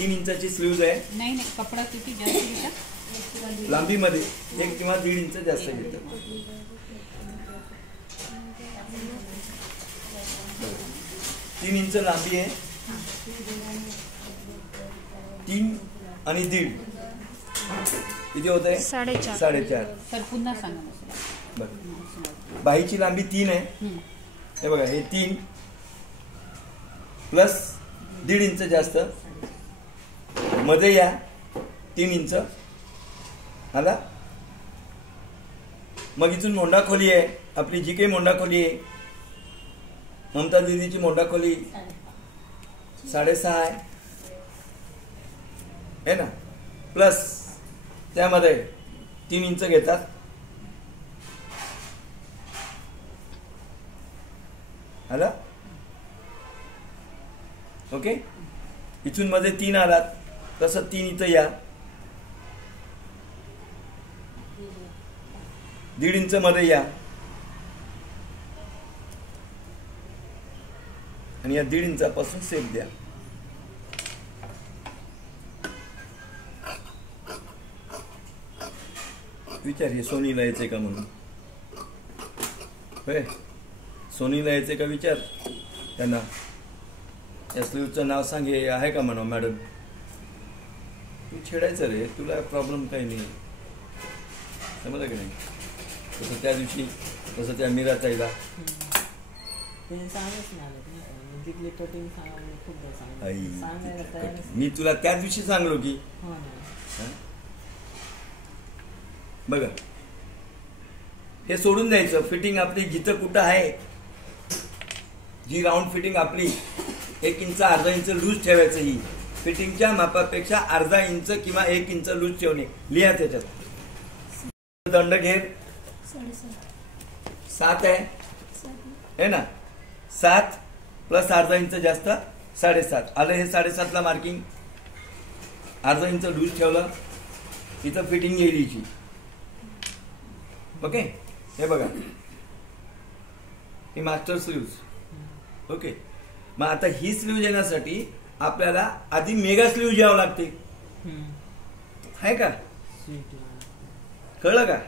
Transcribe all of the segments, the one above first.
3 इंचाची sleeves आहे. नाही नाही, कपडा किती जास्त घेतात लांबीमध्ये 1 किंवा 1.5 इंच जास्त घेतात. 3 इंच लांबी आहे. 3 आणि 1.5 किती होत आहे? 4.5. तर पुन्हा सांगा मला. बरं, बाहीची लांबी 3 आहे. हे बघा, हे 3 प्लस 1.5 इंच जास्त, मध्ये या 3 इंच आला. मग इथून मोंढा खोली आहे आपली, जी काही मोंढा खोली आहे, ममता दीदीची मोंढा खोली 6.5 आहे ना, प्लस त्यामध्ये 3 इंच घेतात. आला ओके. इथून मध्ये 3 आलात, तसं 3 इथं या, 1.5 इंच मध्ये या, आणि या 1.5 इंचापासून सेप द्या. विचार, हे सोनीला यायचंय का म्हणून? होय, सोनीला यायचंय का विचार त्यांना. या स्लीवचं नाव सांग, हे आहे का म्हणा मॅडम. तू छेडायचं रे, तुला प्रॉब्लेम काही नाही, समजलं की नाही. तसं त्या दिवशी, तसं त्या मीरा ताईला मी तुला त्या दिवशी सांगलो की बघा, हे सोडून द्यायचं. फिटिंग आपली जिथं कुठं आहे, जी राऊंड फिटिंग आपली 1 इंच अर्धा इंच लूज ठेवायचं. ही फिटिंगच्या मापापेक्षा अर्धा इंच किंवा 1 इंच लूज ठेवणे. लिहा त्याच्यात. दंड घेर 7 आहे ना, 7 प्लस अर्धा इंच जास्त 7.5 आलं. हे 7.5 ला मार्किंग, अर्धा इंच लूज ठेवलं, इथं फिटिंग येईल हिची. ओके, हे बघा, ही मास्टर स्लीव्ज. ओके, मग आता ही स्लीव्ज येण्यासाठी आपल्याला आधी मेगा स्लीव्ज घ्यावं लागते. आहे का? कळलं का?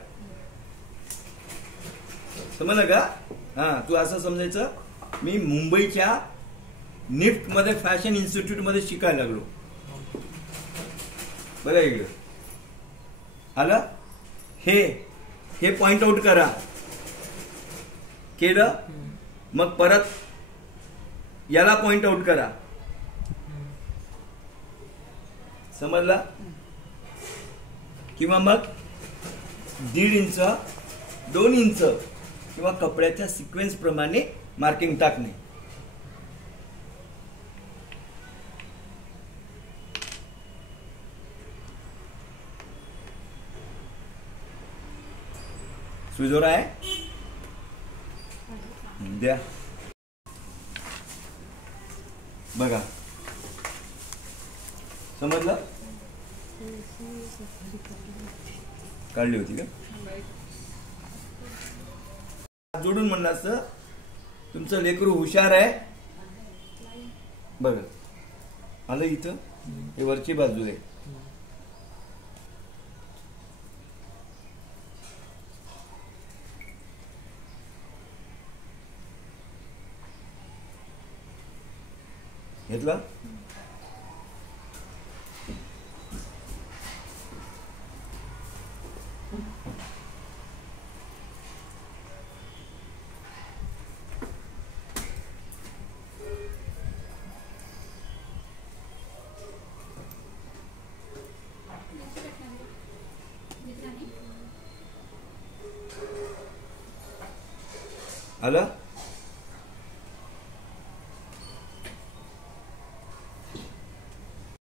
समजलं का? हा, तू असं समजायचं, मी मुंबईच्या निफ्ट मध्ये फॅशन इन्स्टिट्यूट मध्ये शिकायला लागलो. बघा इकडे आलं. हे पॉइंट आउट करा. केलं, मग परत याला पॉइंट आउट करा. समजला? किंवा मग 1.5 इंच 2 इंच किंवा कपड्याच्या सिक्वेन्स प्रमाणे मार्किंग टाकणे. सुजोरा आहे, द्या. बघा, समजलं? काढली होती का? जोडून म्हणलं असतं, तुमचं लेकरू हुशार आहे. बघा, आलं इथं, हे वरची बाजू आहे. घेतला? आलं?